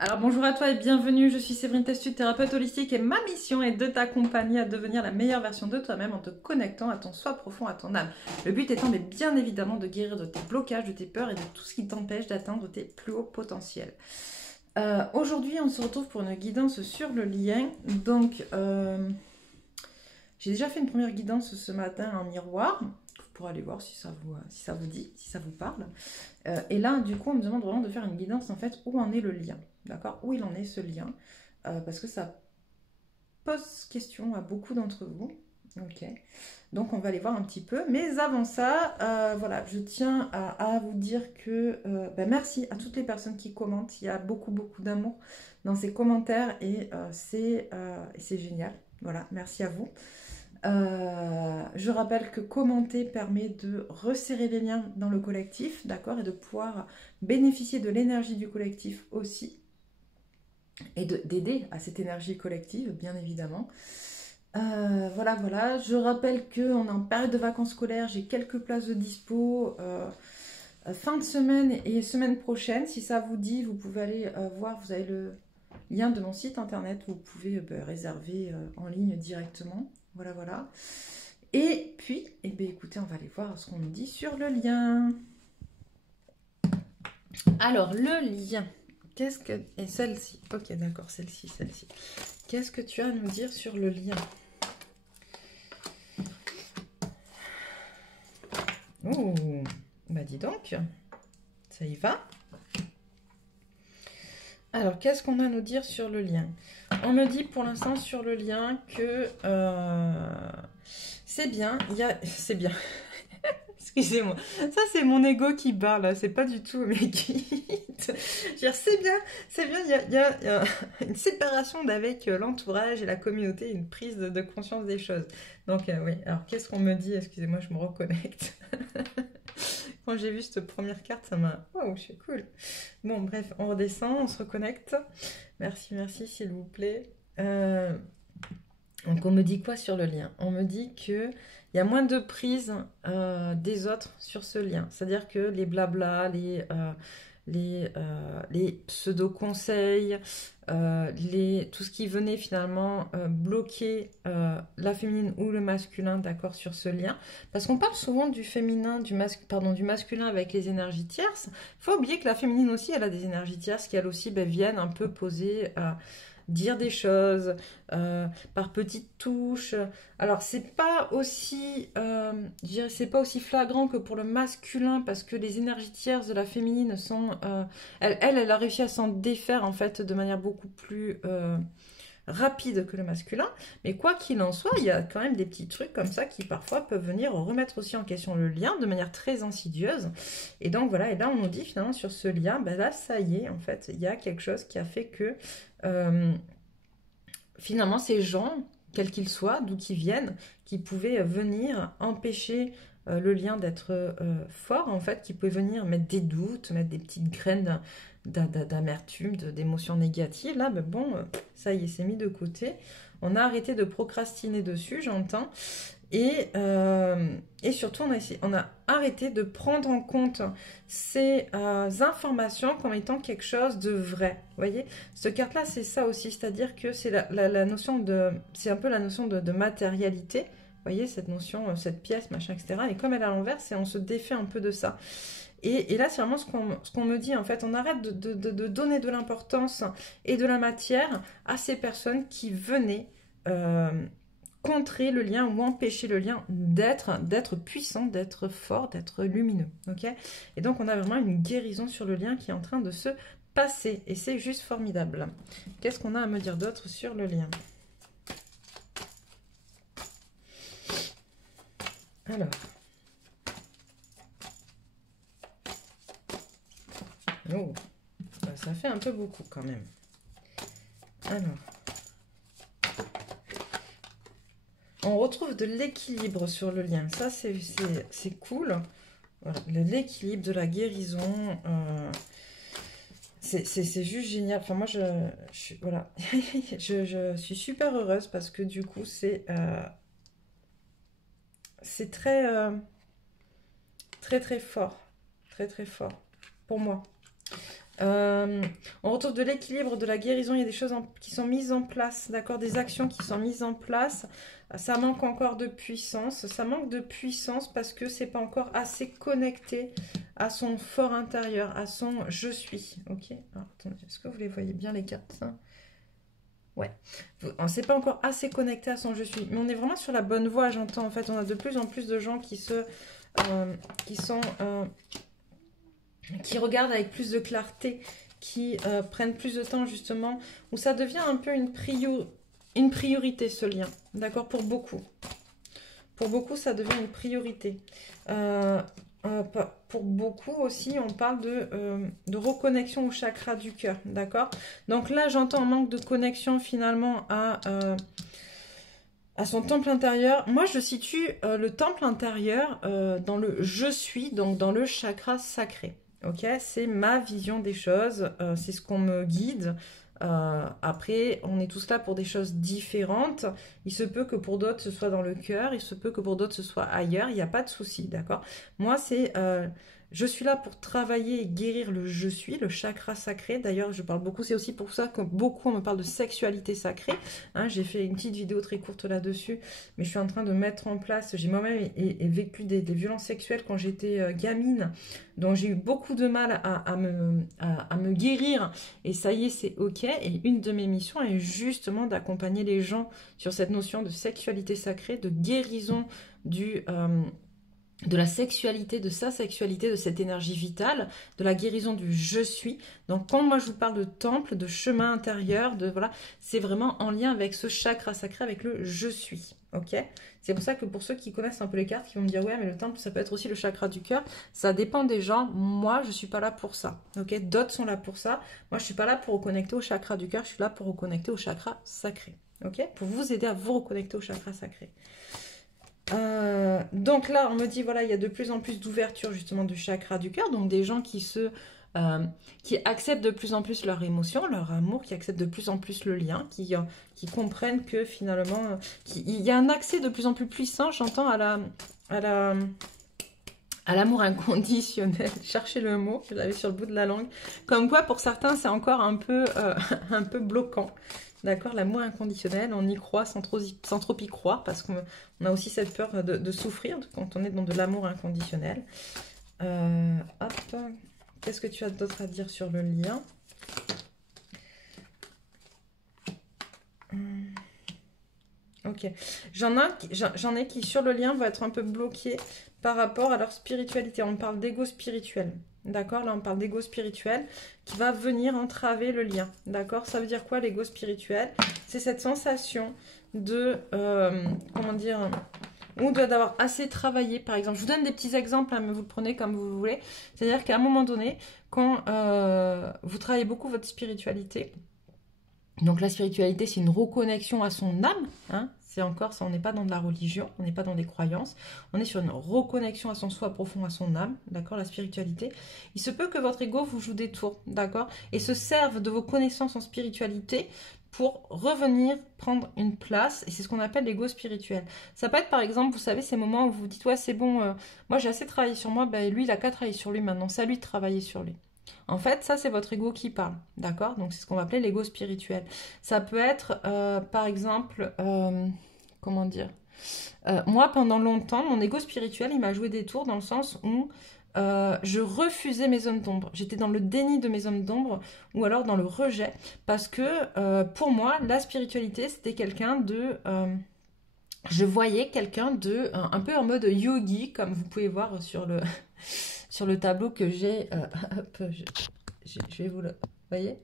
Alors bonjour à toi et bienvenue, je suis Séverine Testu, thérapeute holistique et ma mission est de t'accompagner à devenir la meilleure version de toi-même en te connectant à ton soi profond, à ton âme. Le but étant mais bien évidemment de guérir de tes blocages, de tes peurs et de tout ce qui t'empêche d'atteindre tes plus hauts potentiels. Aujourd'hui on se retrouve pour une guidance sur le lien. Donc j'ai déjà fait une première guidance ce matin en miroir pour aller voir si ça vous dit, si ça vous parle. Et là, du coup, on me demande vraiment de faire une guidance, en fait, où en est le lien, d'accord? Où il en est ce lien, parce que ça pose question à beaucoup d'entre vous, ok? Donc, on va aller voir un petit peu, mais avant ça, voilà, je tiens à vous dire que merci à toutes les personnes qui commentent, il y a beaucoup, beaucoup d'amour dans ces commentaires, et c'est génial, voilà, merci à vous. Je rappelle que commenter permet de resserrer les liens dans le collectif, d'accord, et de pouvoir bénéficier de l'énergie du collectif aussi, et d'aider à cette énergie collective, bien évidemment. Voilà. Je rappelle qu'on est en période de vacances scolaires, j'ai quelques places de dispo fin de semaine et semaine prochaine. Si ça vous dit, vous pouvez aller voir, vous avez le lien de mon site internet, vous pouvez réserver en ligne directement. Voilà. Et puis, écoutez, on va aller voir ce qu'on nous dit sur le lien. Alors, le lien. Qu'est-ce que... Et celle-ci. Ok, d'accord, celle-ci. Qu'est-ce que tu as à nous dire sur le lien? Oh, bah dis donc. Ça y va. Alors, qu'est-ce qu'on a à nous dire sur le lien? On me dit pour l'instant sur le lien que c'est bien. C'est bien. Excusez-moi. Ça, c'est mon ego qui parle, là. C'est pas du tout mes guides. Je veux dire, c'est bien. Il y a une séparation d'avec l'entourage et la communauté, une prise de conscience des choses. Donc, oui. Alors, qu'est-ce qu'on me dit? Excusez-moi, je me reconnecte. Quand j'ai vu cette première carte, ça m'a... Oh, c'est cool. Bon, bref, on redescend, on se reconnecte. Merci, s'il vous plaît. Donc, on me dit quoi sur le lien? On me dit que il y a moins de prise des autres sur ce lien. C'est-à-dire que les blabla, les pseudo-conseils, tout ce qui venait finalement bloquer la féminine ou le masculin, d'accord, sur ce lien. Parce qu'on parle souvent du féminin, du masculin avec les énergies tierces. Il faut oublier que la féminine aussi, elle a des énergies tierces qui, elles aussi, viennent un peu poser... dire des choses par petites touches. Alors c'est pas aussi, je dirais, c'est pas aussi flagrant que pour le masculin parce que les énergies tierces de la féminine sont, elle a réussi à s'en défaire en fait de manière beaucoup plus rapide que le masculin. Mais quoi qu'il en soit, il y a quand même des petits trucs comme ça qui parfois peuvent venir remettre aussi en question le lien de manière très insidieuse. Et donc voilà, et là on nous dit finalement sur ce lien, ben là ça y est en fait, il y a quelque chose qui a fait que finalement ces gens, quels qu'ils soient, d'où qu'ils viennent, qui pouvaient venir empêcher le lien d'être fort, en fait, qui pouvaient venir mettre des doutes, mettre des petites graines d'amertume, d'émotions négatives, là, ben bon, ça y est, c'est mis de côté. On a arrêté de procrastiner dessus, j'entends. Et surtout, on a arrêté de prendre en compte ces informations comme étant quelque chose de vrai. Vous voyez, cette carte-là, c'est ça aussi, c'est-à-dire que c'est la notion de... C'est un peu la notion de matérialité. Vous voyez, cette notion, cette pièce, machin, etc. Et comme elle est à l'envers, on se défait un peu de ça. Et là, c'est vraiment ce qu'on me dit, en fait. On arrête de donner de l'importance et de la matière à ces personnes qui venaient... contrer le lien ou empêcher le lien d'être puissant, d'être fort, d'être lumineux. Ok? Et donc, on a vraiment une guérison sur le lien qui est en train de se passer. Et c'est juste formidable. Qu'est-ce qu'on a à me dire d'autre sur le lien? Alors. Oh, ça fait un peu beaucoup quand même. Alors. On retrouve de l'équilibre sur le lien. Ça, c'est cool. Voilà. L'équilibre de la guérison. C'est juste génial. Enfin, moi, voilà. je suis super heureuse parce que du coup, c'est très, très, très fort. Très, très fort. Pour moi. On retrouve de l'équilibre, de la guérison. Il y a des choses qui sont mises en place, d'accord? Des actions qui sont mises en place. Ça manque encore de puissance. Ça manque de puissance parce que c'est pas encore assez connecté à son fort intérieur, à son je suis. Ok? Alors, attendez, est-ce que vous les voyez bien les cartes, hein? Ouais. On ne s'est pas encore assez connecté à son je suis. Mais on est vraiment sur la bonne voie, j'entends. En fait, on a de plus en plus de gens qui regardent avec plus de clarté, qui prennent plus de temps justement, où ça devient un peu une priorité ce lien, d'accord, pour beaucoup. Pour beaucoup, ça devient une priorité. Pour beaucoup aussi, on parle de reconnexion au chakra du cœur, d'accord. Donc là, j'entends un manque de connexion finalement à son temple intérieur. Moi, je situe le temple intérieur dans le je suis, donc dans le chakra sacré. Ok, c'est ma vision des choses, c'est ce qu'on me guide. Après, on est tous là pour des choses différentes. Il se peut que pour d'autres ce soit dans le cœur, il se peut que pour d'autres ce soit ailleurs. Il n'y a pas de souci, d'accord? Moi, je suis là pour travailler et guérir le je suis, le chakra sacré. D'ailleurs, je parle beaucoup, c'est aussi pour ça que beaucoup on me parle de sexualité sacrée. Hein, j'ai fait une petite vidéo très courte là-dessus, mais je suis en train de mettre en place, j'ai moi-même vécu des violences sexuelles quand j'étais gamine, donc j'ai eu beaucoup de mal à me guérir, et ça y est, c'est ok. Et une de mes missions est justement d'accompagner les gens sur cette notion de sexualité sacrée, de guérison de la sexualité, de sa sexualité, de cette énergie vitale, de la guérison du je suis. Donc quand moi je vous parle de temple, de chemin intérieur, voilà, c'est vraiment en lien avec ce chakra sacré, avec le je suis. Ok? C'est pour ça que pour ceux qui connaissent un peu les cartes, qui vont me dire ouais, mais le temple ça peut être aussi le chakra du cœur, ça dépend des gens. Moi je suis pas là pour ça. Ok? D'autres sont là pour ça. Moi je suis pas là pour reconnecter au chakra du cœur, je suis là pour reconnecter au chakra sacré. Ok? Pour vous aider à vous reconnecter au chakra sacré. Donc là, on me dit, voilà, il y a de plus en plus d'ouverture justement du chakra du cœur, donc des gens qui acceptent de plus en plus leur émotion, leur amour, qui acceptent de plus en plus le lien, qui comprennent que finalement, il y a un accès de plus en plus puissant, j'entends, à l'amour inconditionnel. Cherchez le mot, je l'avais sur le bout de la langue. Comme quoi, pour certains, c'est encore un peu bloquant. D'accord, l'amour inconditionnel, on y croit sans trop y croire, parce qu'on a aussi cette peur de souffrir quand on est dans de l'amour inconditionnel. Hop, qu'est-ce que tu as d'autre à dire sur le lien? Ok, j'en ai qui sur le lien vont être un peu bloqués par rapport à leur spiritualité. On parle d'ego spirituel. D'accord, là on parle d'ego spirituel qui va venir entraver le lien. D'accord, ça veut dire quoi l'ego spirituel? C'est cette sensation de, comment dire, ou d'avoir assez travaillé, par exemple. Je vous donne des petits exemples, hein, mais vous le prenez comme vous voulez. C'est-à-dire qu'à un moment donné, quand vous travaillez beaucoup votre spiritualité, donc la spiritualité, c'est une reconnexion à son âme, hein. C'est encore ça, on n'est pas dans de la religion, on n'est pas dans des croyances, on est sur une reconnexion à son soi profond, à son âme, d'accord, la spiritualité. Il se peut que votre ego vous joue des tours, d'accord, et se serve de vos connaissances en spiritualité pour revenir prendre une place, et c'est ce qu'on appelle l'ego spirituel. Ça peut être par exemple, vous savez, ces moments où vous vous dites, ouais c'est bon, moi j'ai assez travaillé sur moi, ben lui il a qu'à travailler sur lui maintenant, c'est à lui de travailler sur lui. En fait, ça, c'est votre ego qui parle, d'accord? Donc, c'est ce qu'on va appeler l'ego spirituel. Ça peut être, par exemple, comment dire? Moi, pendant longtemps, mon ego spirituel, il m'a joué des tours dans le sens où je refusais mes zones d'ombre. J'étais dans le déni de mes zones d'ombre ou alors dans le rejet. Parce que, pour moi, la spiritualité, c'était quelqu'un de... je voyais quelqu'un de... un peu en mode yogi, comme vous pouvez voir sur le... sur le tableau que j'ai, je vais vous le... voyez?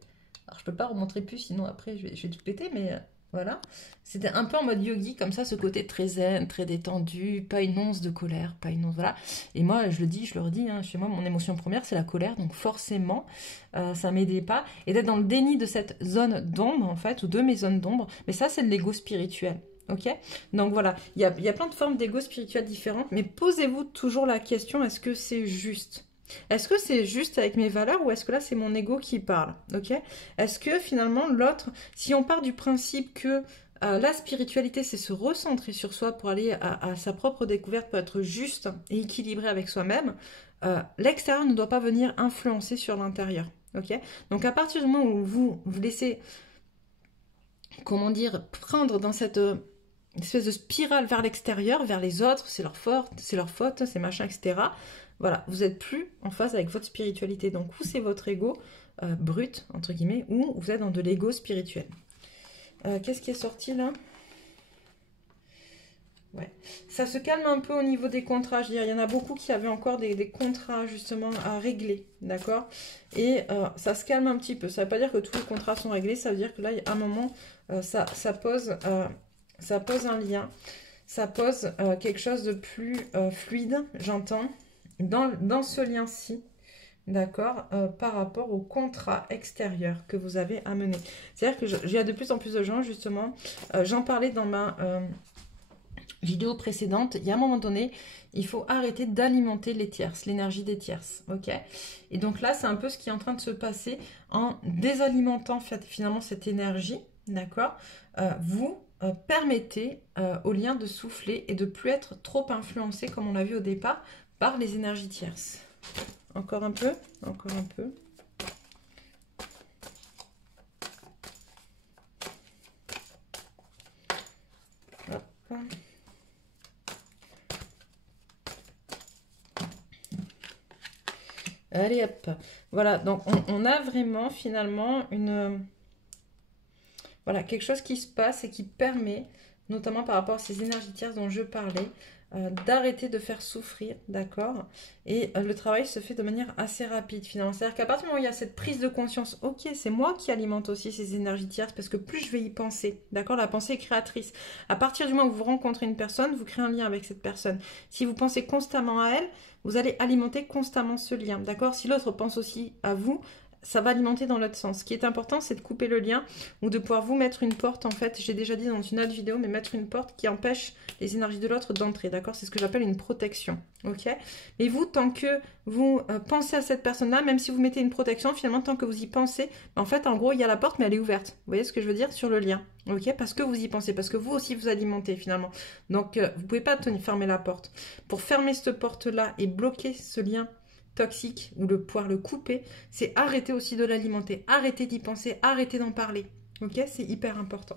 Alors, je peux pas remontrer plus, sinon après, je vais tout péter, mais voilà. C'était un peu en mode yogi, comme ça, ce côté très zen, très détendu, pas une once de colère, pas une once... Voilà. Et moi, je le redis, hein, chez moi, mon émotion première, c'est la colère, donc forcément, ça m'aidait pas. Et d'être dans le déni de cette zone d'ombre, en fait, ou de mes zones d'ombre, mais ça, c'est de l'ego spirituel. Ok, donc voilà, il y a plein de formes d'ego spirituel différentes, mais posez-vous toujours la question, est-ce que c'est juste? Est-ce que c'est juste avec mes valeurs ou est-ce que là c'est mon ego qui parle? Ok, est-ce que finalement l'autre, si on part du principe que la spiritualité c'est se recentrer sur soi pour aller à sa propre découverte, pour être juste et équilibré avec soi-même, l'extérieur ne doit pas venir influencer sur l'intérieur. ok? Donc, à partir du moment où vous vous laissez, comment dire, prendre dans cette espèce de spirale vers l'extérieur, vers les autres, c'est leur faute, c'est machin, etc. Voilà, vous n'êtes plus en phase avec votre spiritualité. Donc, ou c'est votre ego brut, entre guillemets, ou vous êtes dans de l'ego spirituel. Qu'est-ce qui est sorti là? Ouais. Ça se calme un peu au niveau des contrats. Je veux dire, il y en a beaucoup qui avaient encore des contrats justement à régler, d'accord? Et ça se calme un petit peu. Ça ne veut pas dire que tous les contrats sont réglés. Ça veut dire que là, à un moment, ça pose un lien. Ça pose quelque chose de plus fluide, j'entends, dans ce lien-ci, d'accord, par rapport au contrat extérieur que vous avez à mener. C'est-à-dire que j'ai de plus en plus de gens, justement, j'en parlais dans ma vidéo précédente, il y a un moment donné, il faut arrêter d'alimenter les tierces, l'énergie des tierces, ok? Et donc là, c'est un peu ce qui est en train de se passer en désalimentant finalement cette énergie, d'accord? Vous permettez au lien de souffler et de plus être trop influencé, comme on l'a vu au départ, par les énergies tierces. Encore un peu, encore un peu. Hop. Allez hop, voilà, donc on a vraiment finalement voilà, quelque chose qui se passe et qui permet, notamment par rapport à ces énergies tierces dont je parlais, d'arrêter de faire souffrir, d'accord? Et le travail se fait de manière assez rapide finalement. C'est-à-dire qu'à partir du moment où il y a cette prise de conscience, ok, c'est moi qui alimente aussi ces énergies tierces parce que plus je vais y penser, d'accord? La pensée est créatrice. À partir du moment où vous rencontrez une personne, vous créez un lien avec cette personne. Si vous pensez constamment à elle, vous allez alimenter constamment ce lien, d'accord? Si l'autre pense aussi à vous, ça va alimenter dans l'autre sens. Ce qui est important, c'est de couper le lien ou de pouvoir vous mettre une porte, en fait, j'ai déjà dit dans une autre vidéo, mais mettre une porte qui empêche les énergies de l'autre d'entrer, d'accord? C'est ce que j'appelle une protection, ok? Mais vous, tant que vous pensez à cette personne-là, même si vous mettez une protection, finalement, tant que vous y pensez, en fait, en gros, il y a la porte, mais elle est ouverte. Vous voyez ce que je veux dire sur le lien, ok? Parce que vous y pensez, parce que vous aussi, vous alimentez, finalement. Donc, vous ne pouvez pas fermer la porte. Pour fermer cette porte-là et bloquer ce lien toxique ou pouvoir le couper, c'est arrêter aussi de l'alimenter, arrêter d'y penser, arrêter d'en parler. Ok, c'est hyper important.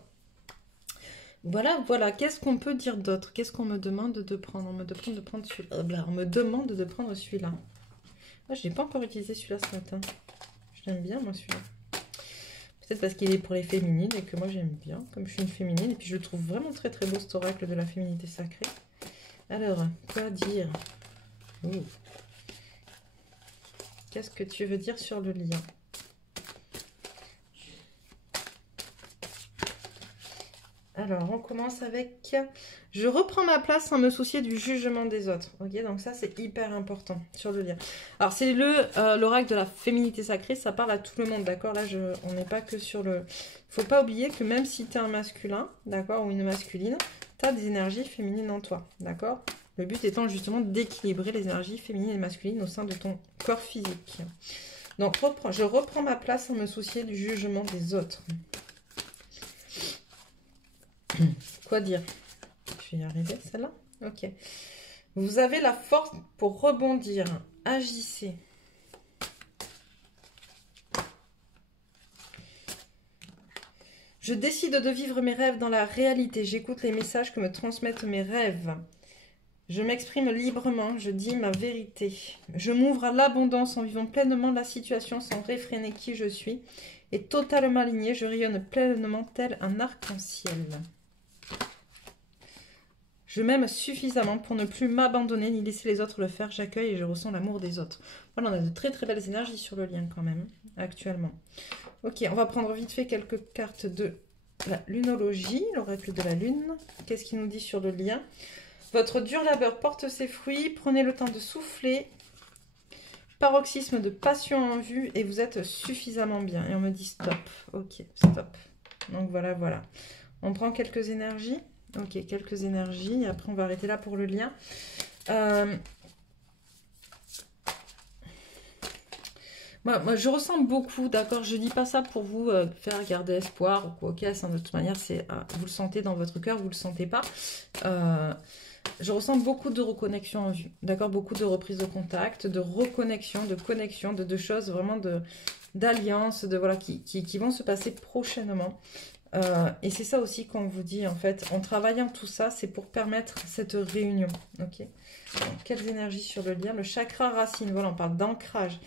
Voilà, voilà. Qu'est-ce qu'on peut dire d'autre? Qu'est-ce qu'on me demande de prendre? On me demande de prendre celui-là. On me demande de prendre celui-là. Ah, je n'ai pas encore utilisé celui-là ce matin. Je l'aime bien, moi, celui-là. Peut-être parce qu'il est pour les féminines et que moi, j'aime bien, comme je suis une féminine. Et puis, je le trouve vraiment très, très beau, cet oracle de la féminité sacrée. Alors, quoi dire? Ouh. Qu'est-ce que tu veux dire sur le lien? Alors, on commence avec... Je reprends ma place sans me soucier du jugement des autres. Ok, donc ça, c'est hyper important sur le lien. Alors, c'est l'oracle de la féminité sacrée. Ça parle à tout le monde, d'accord? Là, on n'est pas que sur le... Faut pas oublier que même si tu es un masculin, d'accord, ou une masculine, tu as des énergies féminines en toi, d'accord? Le but étant justement d'équilibrer les énergies féminines et masculines au sein de ton corps physique. Donc, je reprends ma place sans me soucier du jugement des autres. Quoi dire? Je vais y arriver, celle-là? Ok. Vous avez la force pour rebondir. Agissez. Je décide de vivre mes rêves dans la réalité. J'écoute les messages que me transmettent mes rêves. Je m'exprime librement, je dis ma vérité. Je m'ouvre à l'abondance en vivant pleinement la situation sans réfréner qui je suis. Et totalement aligné, je rayonne pleinement tel un arc-en-ciel. Je m'aime suffisamment pour ne plus m'abandonner ni laisser les autres le faire. J'accueille et je ressens l'amour des autres. Voilà, on a de très très belles énergies sur le lien quand même, actuellement. Ok, on va prendre vite fait quelques cartes de la lunologie, l'oracle de la lune. Qu'est-ce qu'il nous dit sur le lien? Votre dur labeur porte ses fruits. Prenez le temps de souffler. Paroxysme de passion en vue et vous êtes suffisamment bien. Et on me dit stop. Ok, stop. Donc voilà, voilà. On prend quelques énergies. Ok, quelques énergies. Et après, on va arrêter là pour le lien. Moi, je ressens beaucoup, d'accord? Je dis pas ça pour vous faire garder espoir ou quoi. Ok, ça, de toute manière, vous le sentez dans votre cœur, vous le sentez pas. Je ressens beaucoup de reconnexion en vue, d'accord? Beaucoup de reprise de contact, de reconnexion, de connexion, de choses vraiment d'alliances, de voilà, qui vont se passer prochainement. Et c'est ça aussi qu'on vous dit, en fait, en travaillant tout ça, c'est pour permettre cette réunion, ok? Donc, quelles énergies sur le lien? Le chakra racine, voilà, on parle d'ancrage.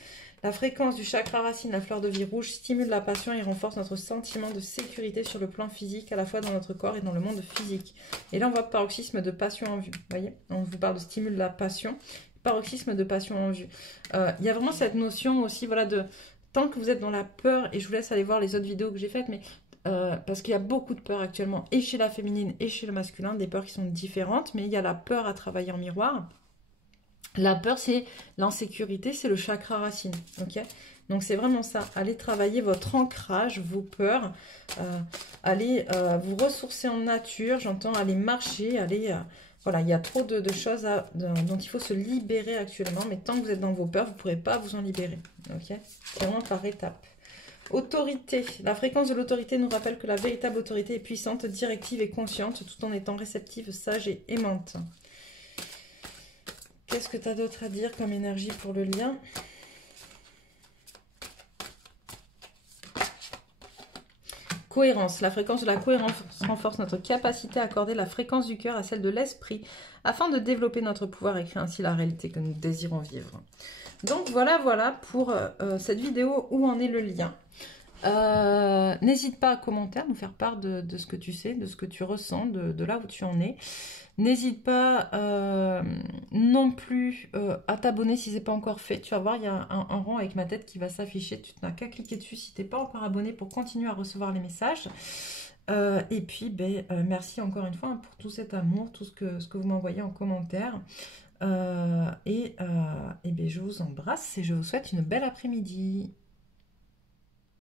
La fréquence du chakra racine, la fleur de vie rouge, stimule la passion et renforce notre sentiment de sécurité sur le plan physique, à la fois dans notre corps et dans le monde physique. Et là, on voit paroxysme de passion en vue, vous voyez? On vous parle de stimule la passion, paroxysme de passion en vue. Il y a vraiment cette notion aussi, voilà, de... Tant que vous êtes dans la peur, et je vous laisse aller voir les autres vidéos que j'ai faites, mais parce qu'il y a beaucoup de peur actuellement, et chez la féminine et chez le masculin, des peurs qui sont différentes, mais il y a la peur à travailler en miroir. La peur, c'est l'insécurité, c'est le chakra racine, ok? Donc c'est vraiment ça, allez travailler votre ancrage, vos peurs, allez vous ressourcer en nature, j'entends aller marcher, aller... voilà, il y a trop de choses dont il faut se libérer actuellement, mais tant que vous êtes dans vos peurs, vous ne pourrez pas vous en libérer, ok? C'est vraiment par étapes. Autorité. La fréquence de l'autorité nous rappelle que la véritable autorité est puissante, directive et consciente, tout en étant réceptive, sage et aimante. Qu'est-ce que tu as d'autre à dire comme énergie pour le lien? Cohérence. La fréquence de la cohérence renforce notre capacité à accorder la fréquence du cœur à celle de l'esprit afin de développer notre pouvoir et créer ainsi la réalité que nous désirons vivre. Donc voilà pour cette vidéo où en est le lien. N'hésite pas à commenter, à nous faire part de ce que tu sais, de ce que tu ressens, de là où tu en es. N'hésite pas non plus à t'abonner si ce n'est pas encore fait. Tu vas voir, il y a un rond avec ma tête qui va s'afficher. Tu n'as qu'à cliquer dessus si tu n'es pas encore abonné pour continuer à recevoir les messages. Et puis, merci encore une fois pour tout cet amour, tout ce que vous m'envoyez en commentaire. Je vous embrasse et je vous souhaite une belle après-midi.